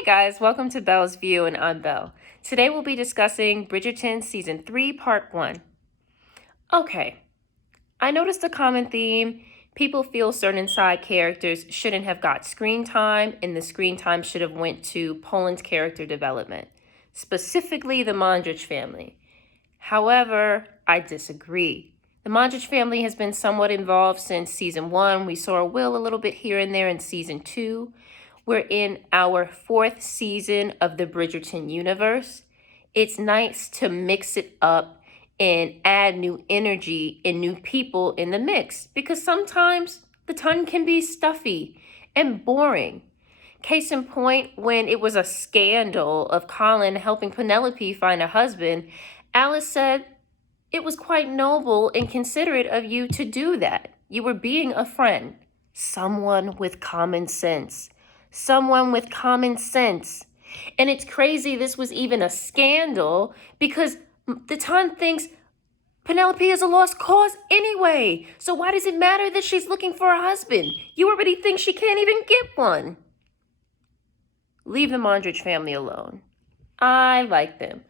Hey guys, welcome to Belle's View, and I'm Belle. Today we'll be discussing Bridgerton Season 3, Part 1. Okay, I noticed a common theme. People feel certain side characters shouldn't have got screen time, and the screen time should have went to Poland's character development, specifically the Mondrich family. However, I disagree. The Mondrich family has been somewhat involved since Season 1. We saw Will a little bit here and there in Season 2. We're in our 4th season of the Bridgerton universe. It's nice to mix it up and add new energy and new people in the mix, because sometimes the ton can be stuffy and boring. Case in point, when it was a scandal of Colin helping Penelope find a husband, Alice said, "It was quite noble and considerate of you to do that. You were being a friend." Someone with common sense. Someone with common sense. And it's crazy this was even a scandal because the ton thinks Penelope is a lost cause anyway. So why does it matter that she's looking for a husband? You already think she can't even get one. Leave the Mondrich family alone. I like them.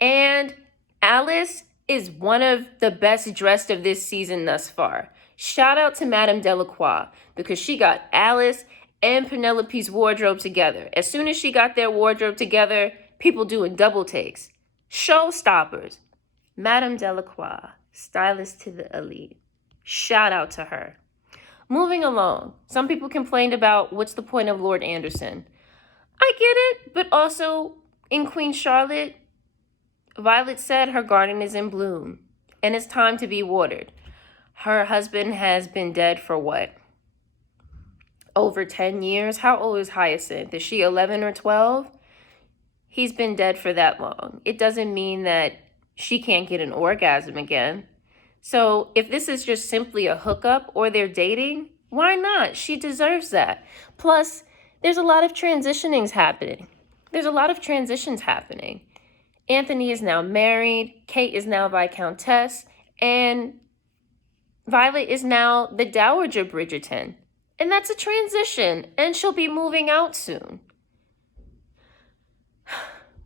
And Alice is one of the best dressed of this season thus far. Shout out to Madame Delacroix, because she got Alice and Penelope's wardrobe together. As soon as she got their wardrobe together, people doing double takes. Showstoppers. Madame Delacroix, stylist to the elite. Shout out to her. Moving along, some people complained about what's the point of Lord Anderson. I get it, but also in Queen Charlotte, Violet said her garden is in bloom and it's time to be watered. Her husband has been dead for what? Over 10 years? How old is Hyacinth? Is she 11 or 12? He's been dead for that long. It doesn't mean that she can't get an orgasm again. So if this is just simply a hookup or they're dating, why not? She deserves that. Plus, there's a lot of transitionings happening. Anthony is now married, Kate is now Viscountess, and Violet is now the Dowager Bridgerton. And that's a transition, and she'll be moving out soon.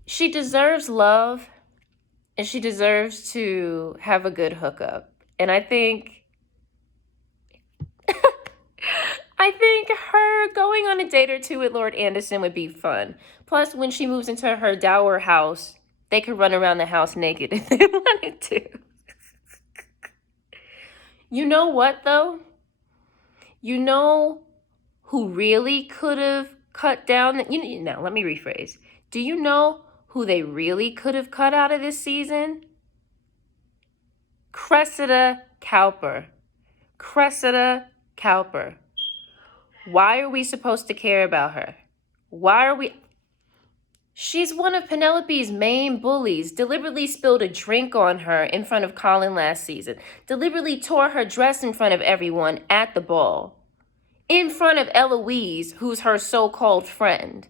She deserves love, and she deserves to have a good hookup. And I think her going on a date or two with Lord Anderson would be fun. Plus, when she moves into her dower house, they could run around the house naked if they wanted to. You know what, though? You know who really could have cut down? Now, let me rephrase. Do you know who they really could have cut out of this season? Cressida Cowper. Why are we supposed to care about her? She's one of Penelope's main bullies, deliberately spilled a drink on her in front of Colin last season, deliberately tore her dress in front of everyone at the ball, in front of Eloise, who's her so-called friend.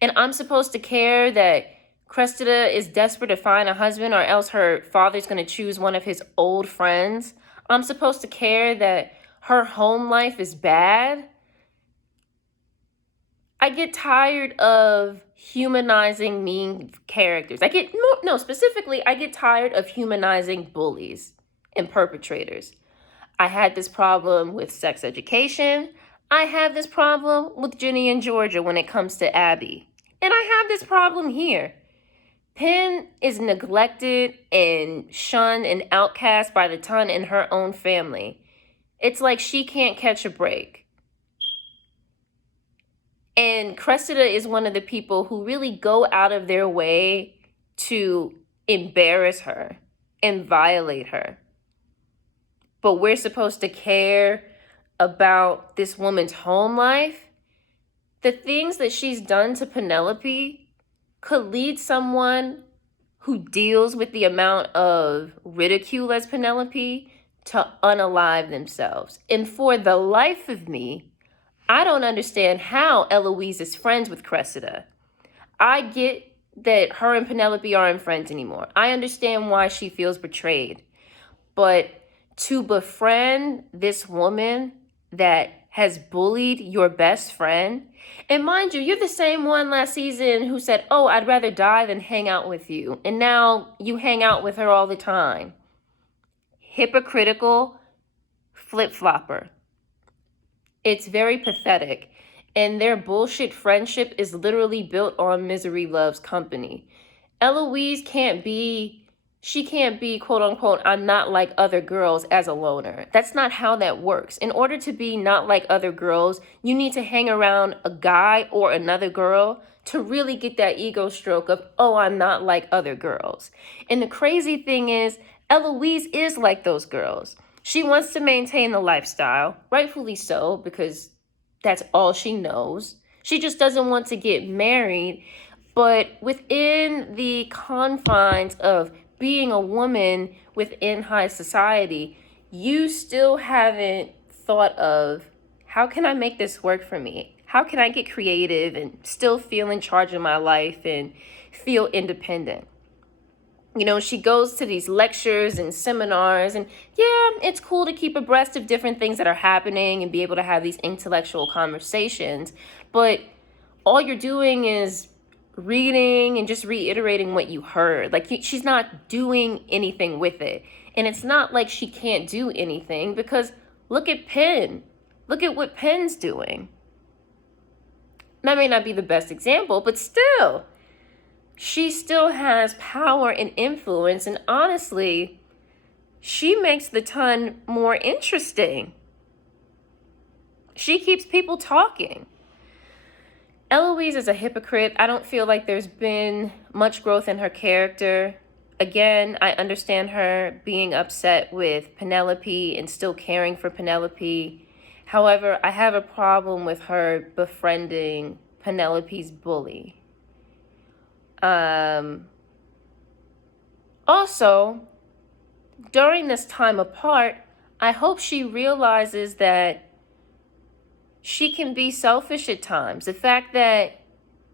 And I'm supposed to care that Cressida is desperate to find a husband, or else her father's going to choose one of his old friends? I'm supposed to care that her home life is bad? I get tired of humanizing mean characters. I get tired of humanizing bullies and perpetrators. I had this problem with sex education. I have this problem with Ginny and Georgia when it comes to Abby. And I have this problem here. Pen is neglected and shunned and outcast by the ton in her own family. It's like she can't catch a break. And Cressida is one of the people who really go out of their way to embarrass her and violate her. But we're supposed to care about this woman's home life? The things that she's done to Penelope could lead someone who deals with the amount of ridicule as Penelope to unalive themselves. And for the life of me, I don't understand how Eloise is friends with Cressida. I get that her and Penelope aren't friends anymore. I understand why she feels betrayed. But to befriend this woman that has bullied your best friend? And mind you, you're the same one last season who said, oh, I'd rather die than hang out with you. And now you hang out with her all the time. Hypocritical flip-flopper. It's very pathetic. And their bullshit friendship is literally built on misery loves company. Eloise can't be quote unquote, I'm not like other girls as a loner. That's not how that works. In order to be not like other girls, you need to hang around a guy or another girl to really get that ego stroke of, oh, I'm not like other girls. And the crazy thing is, Eloise is like those girls. She wants to maintain the lifestyle, rightfully so, because that's all she knows. She just doesn't want to get married. But within the confines of being a woman within high society, you still haven't thought of, how can I make this work for me? How can I get creative and still feel in charge of my life and feel independent? You know, she goes to these lectures and seminars, and yeah, it's cool to keep abreast of different things that are happening and be able to have these intellectual conversations. But all you're doing is reading and just reiterating what you heard. Like, she's not doing anything with it. And it's not like she can't do anything, because look at Penn. Look at what Penn's doing. That may not be the best example, but still, she still has power and influence. And honestly, she makes the ton more interesting. She keeps people talking. Eloise is a hypocrite. I don't feel like there's been much growth in her character. Again, I understand her being upset with Penelope and still caring for Penelope. However, I have a problem with her befriending Penelope's bully. Also, during this time apart, I hope she realizes that she can be selfish at times. The fact that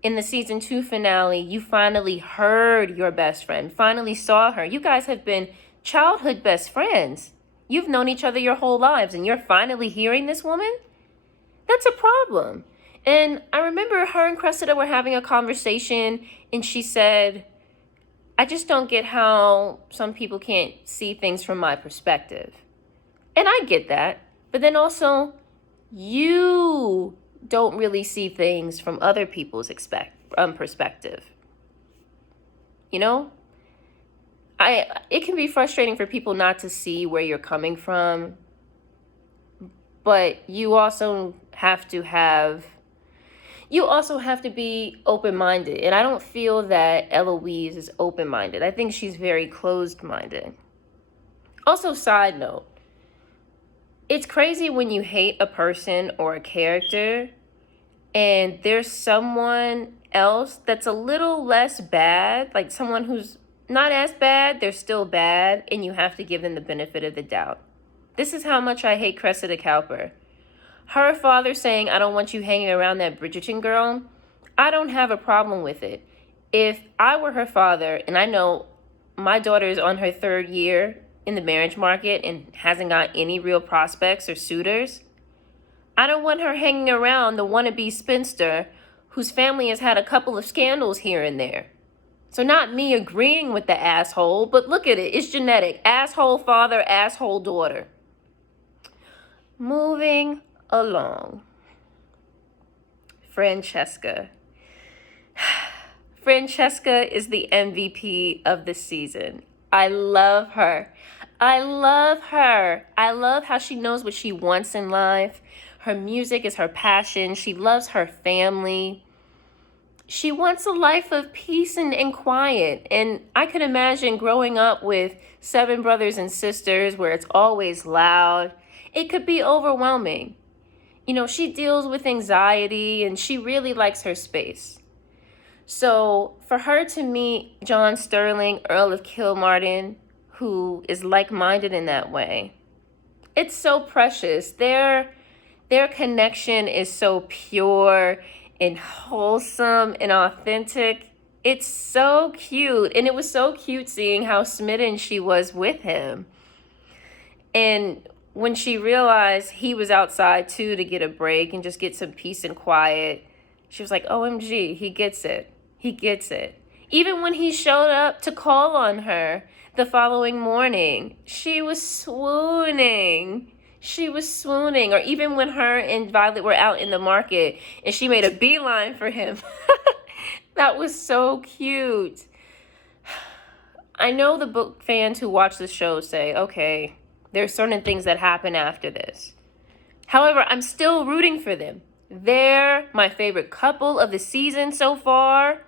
in the season 2 finale, you finally heard your best friend, finally saw her. You guys have been childhood best friends. You've known each other your whole lives, and you're finally hearing this woman? That's a problem. And I remember her and Cressida were having a conversation, and she said, I just don't get how some people can't see things from my perspective. And I get that. But then also, you don't really see things from other people's perspective. You know? It can be frustrating for people not to see where you're coming from, but you also have to be open-minded. And I don't feel that Eloise is open-minded. I think she's very closed-minded. Also, side note, it's crazy when you hate a person or a character and there's someone else that's a little less bad, like someone who's not as bad, they're still bad, and you have to give them the benefit of the doubt. This is how much I hate Cressida Cowper. Her father saying, I don't want you hanging around that Bridgerton girl, I don't have a problem with it. If I were her father, and I know my daughter is on her 3rd year in the marriage market and hasn't got any real prospects or suitors, I don't want her hanging around the wannabe spinster whose family has had a couple of scandals here and there. So not me agreeing with the asshole, but look at it. It's genetic. Asshole father, asshole daughter. Moving along. Francesca. Francesca is the MVP of the season. I love her. I love her. I love how she knows what she wants in life. Her music is her passion. She loves her family. She wants a life of peace and quiet. And I could imagine growing up with 7 brothers and sisters where it's always loud. It could be overwhelming. You know, she deals with anxiety and she really likes her space. So for her to meet John Sterling, Earl of Kilmartin, who is like-minded in that way, it's so precious. Their connection is so pure and wholesome and authentic. It's so cute. And it was so cute seeing how smitten she was with him. And when she realized he was outside too to get a break and just get some peace and quiet, she was like, OMG, he gets it. He gets it. Even when he showed up to call on her the following morning, she was swooning. She was swooning. Or even when her and Violet were out in the market and she made a beeline for him. That was so cute. I know the book fans who watch the show say, okay, there's certain things that happen after this. However, I'm still rooting for them. They're my favorite couple of the season so far.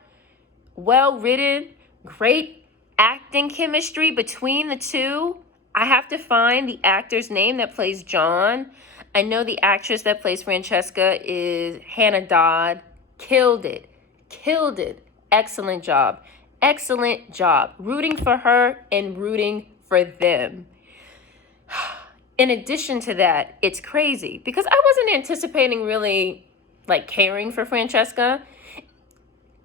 Well written, great acting chemistry between the two. I have to find the actor's name that plays John. I know the actress that plays Francesca is Hannah Dodd. Killed it. Killed it. Excellent job. Excellent job. Rooting for her and rooting for them. In addition to that, it's crazy because I wasn't anticipating really like caring for Francesca.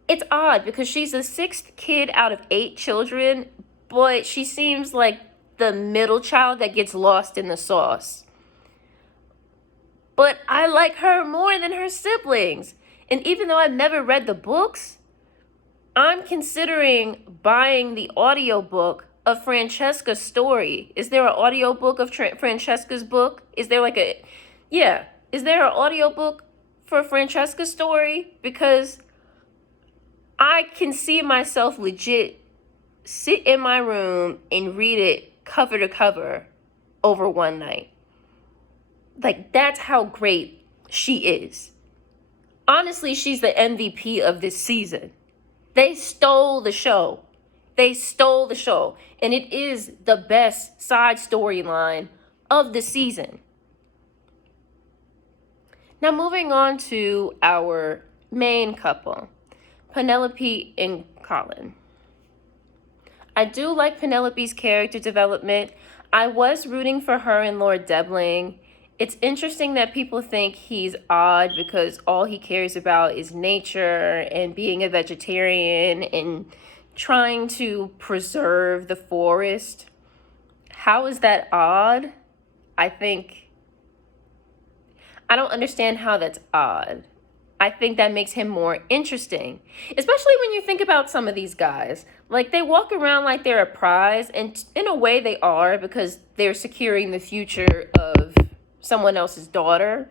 It's odd because she's the sixth kid out of 8 children, but she seems like the middle child that gets lost in the sauce. But I like her more than her siblings. And even though I've never read the books, I'm considering buying the audiobook of Francesca's story. Is there an audiobook of Francesca's book? Is there is there an audiobook for Francesca's story? Because I can see myself legit sit in my room and read it cover to cover over one night. Like, that's how great she is. Honestly, she's the MVP of this season. They stole the show. They stole the show. And it is the best side storyline of the season. Now, moving on to our main couple, Penelope and Colin. I do like Penelope's character development. I was rooting for her and Lord Debling. It's interesting that people think he's odd because all he cares about is nature and being a vegetarian and trying to preserve the forest. How is that odd? I don't understand how that's odd. I think that makes him more interesting, especially when you think about some of these guys. Like, they walk around like they're a prize, and in a way they are because they're securing the future of someone else's daughter.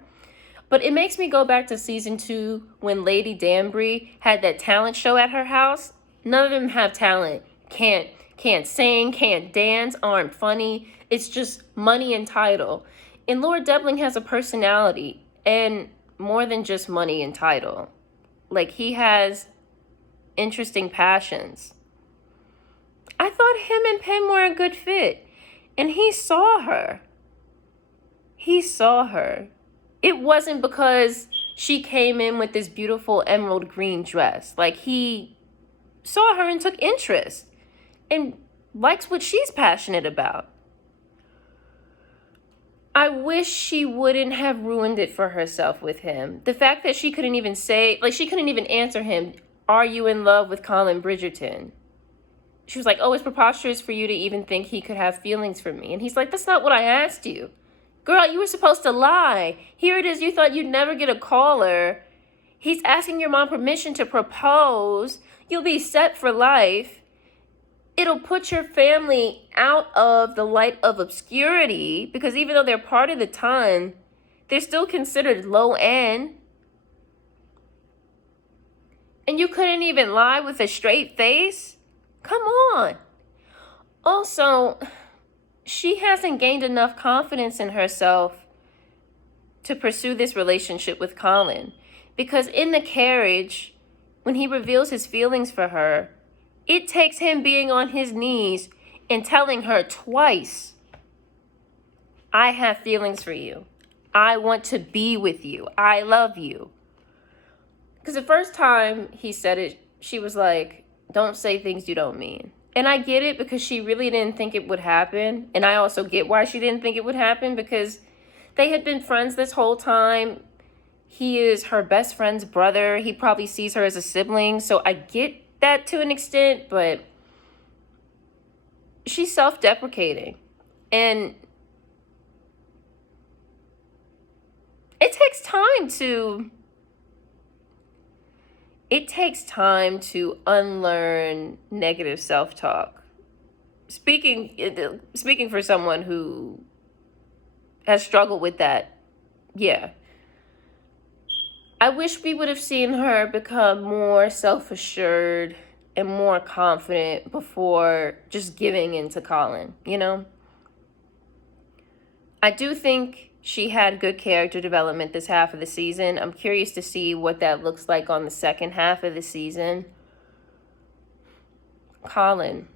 But it makes me go back to season 2 when Lady Danbury had that talent show at her house. None of them have talent. Can't sing, can't dance, aren't funny. It's just money and title. And Lord Debling has a personality, and more than just money and title. Like, he has interesting passions. I thought him and Pen were a good fit. And he saw her. He saw her. It wasn't because she came in with this beautiful emerald green dress. Like, he saw her and took interest and likes what she's passionate about. I wish she wouldn't have ruined it for herself with him. The fact that she couldn't even answer him, are you in love with Colin Bridgerton? She was like, oh, it's preposterous for you to even think he could have feelings for me. And he's like, that's not what I asked you. Girl, you were supposed to lie. Here it is, you thought you'd never get a caller. He's asking your mom permission to propose. You'll be set for life. It'll put your family out of the light of obscurity because even though they're part of the ton, they're still considered low end. And you couldn't even lie with a straight face? Come on. Also, she hasn't gained enough confidence in herself to pursue this relationship with Colin. Because in the carriage, when he reveals his feelings for her, it takes him being on his knees and telling her twice, I have feelings for you. I want to be with you. I love you. Because the first time he said it, she was like, don't say things you don't mean. And I get it because she really didn't think it would happen. And I also get why she didn't think it would happen because they had been friends this whole time. He is her best friend's brother. He probably sees her as a sibling. So I get that to an extent, but she's self-deprecating. And it takes time to unlearn negative self-talk. Speaking for someone who has struggled with that, yeah. I wish we would have seen her become more self-assured and more confident before just giving in to Colin, you know? I do think she had good character development this half of the season. I'm curious to see what that looks like on the second half of the season. Colin.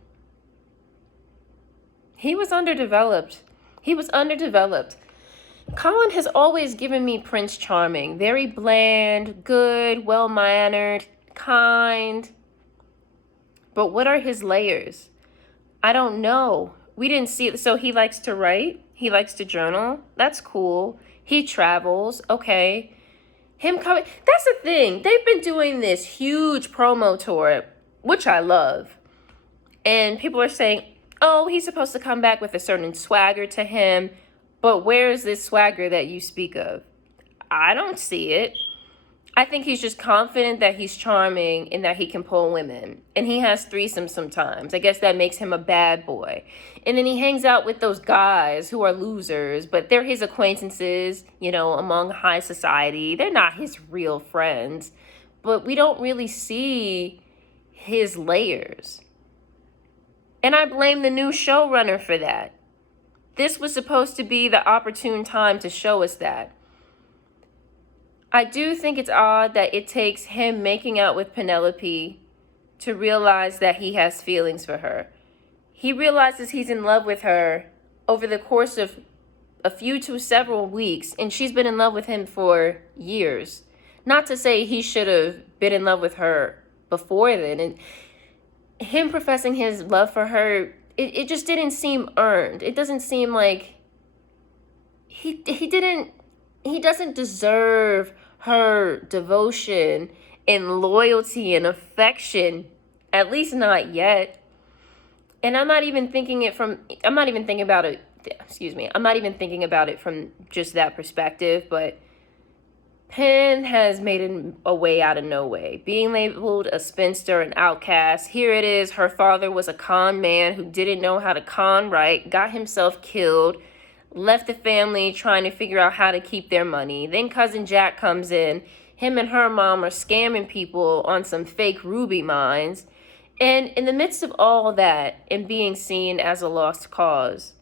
He was underdeveloped. Colin has always given me Prince Charming. Very bland, good, well-mannered, kind. But what are his layers? I don't know. We didn't see it. So he likes to write. He likes to journal. That's cool. He travels. Okay. Him coming. That's the thing. They've been doing this huge promo tour, which I love. And people are saying, oh, he's supposed to come back with a certain swagger to him. But where is this swagger that you speak of? I don't see it. I think he's just confident that he's charming and that he can pull women. And he has threesomes sometimes. I guess that makes him a bad boy. And then he hangs out with those guys who are losers, but they're his acquaintances, you know, among high society. They're not his real friends. But we don't really see his layers. And I blame the new showrunner for that. This was supposed to be the opportune time to show us that. I do think it's odd that it takes him making out with Penelope to realize that he has feelings for her. He realizes he's in love with her over the course of a few to several weeks, and she's been in love with him for years. Not to say he should have been in love with her before then. And him professing his love for her, it just didn't seem earned. It doesn't seem like he doesn't deserve her devotion and loyalty and affection, at least not yet. And I'm not even thinking about it from just that perspective, but Penn has made a way out of no way. Being labeled a spinster, an outcast. Here it is. Her father was a con man who didn't know how to con right, got himself killed, left the family trying to figure out how to keep their money. Then cousin Jack comes in. Him and her mom are scamming people on some fake ruby mines. And in the midst of all that and being seen as a lost cause,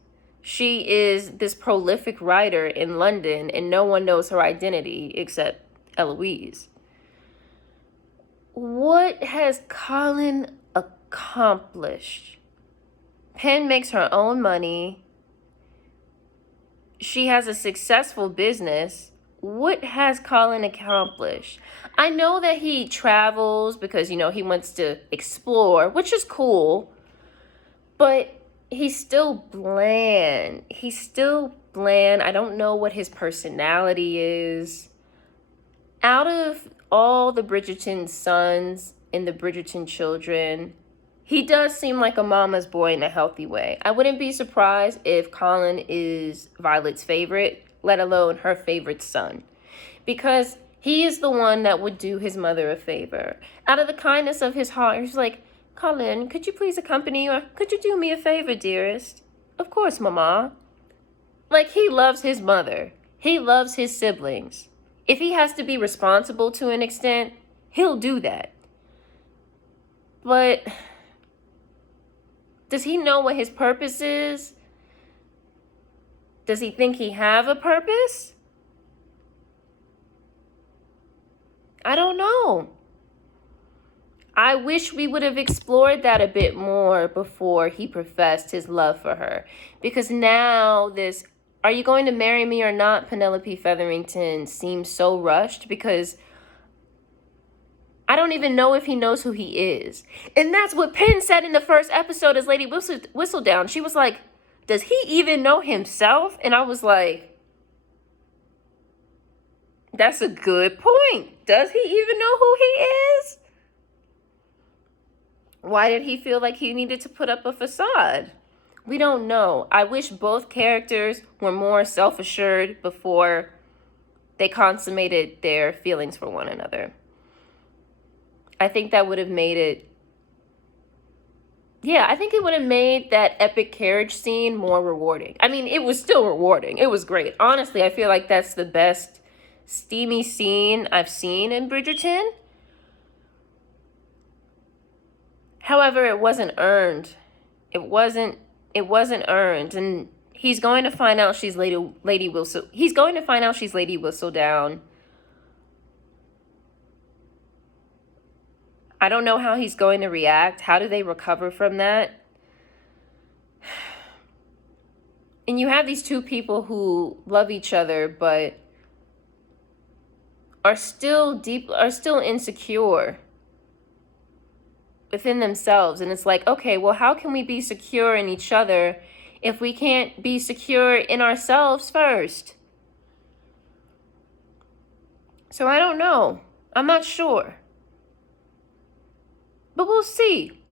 she is this prolific writer in London and no one knows her identity except Eloise. What has Colin accomplished? Penn makes her own money. She has a successful business. What has Colin accomplished? I know that he travels because, you know, he wants to explore, which is cool. But he's still bland. I don't know what his personality is. Out of all the Bridgerton sons and the Bridgerton children, he does seem like a mama's boy in a healthy way. I wouldn't be surprised if Colin is Violet's favorite, let alone her favorite son. Because he is the one that would do his mother a favor. Out of the kindness of his heart, he's like, Colin, could you please accompany or could you do me a favor, dearest? Of course, Mama. Like, he loves his mother. He loves his siblings. If he has to be responsible to an extent, he'll do that. But does he know what his purpose is? Does he think he have a purpose? I don't know. I wish we would have explored that a bit more before he professed his love for her. Because now this, are you going to marry me or not, Penelope Featherington, seems so rushed because I don't even know if he knows who he is. And that's what Penn said in the first episode as Lady Whistledown. She was like, does he even know himself? And I was like, that's a good point. Does he even know who he is? Why did he feel like he needed to put up a facade? We don't know. I wish both characters were more self-assured before they consummated their feelings for one another. I think that would have made it, yeah, I think it would have made that epic carriage scene more rewarding. I mean, it was still rewarding. It was great. Honestly, I feel like that's the best steamy scene I've seen in Bridgerton. However, it wasn't earned. It wasn't earned, and he's going to find out she's Lady Whistle. He's going to find out she's Lady Whistledown. I don't know how he's going to react. How do they recover from that? And you have these two people who love each other but are still insecure within themselves. And it's like, okay, well, how can we be secure in each other if we can't be secure in ourselves first? So I don't know. I'm not sure. But we'll see.